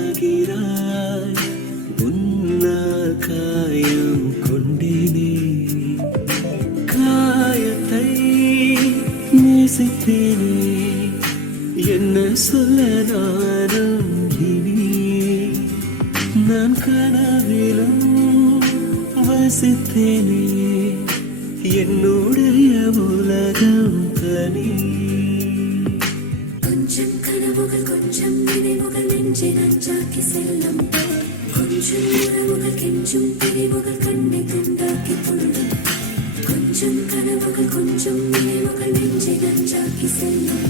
துண்டாகிறாய் உன்னால் காயம் கொண்டேனே காயத்தை நேசித்தேனே என்ன சொல்ல நானும் இனி நான் கனவிலும் வசித்தேனே என்னுடைய உலகம் தனி கொஞ்சம் கனவுகள் கொஞ்சம் நினைவுகள் நெஞ்சை நஞ்சாக்கி செல்லும் கொஞ்சம் உறவுகள் கெஞ்சும் பிரிவுகள் கண்ணை துண்டாக்கி கொள்ளும் கொஞ்சம் கனவுகள் கொஞ்சம் நினைவுகள் நெஞ்சை நஞ்சாக்கி செல்லும்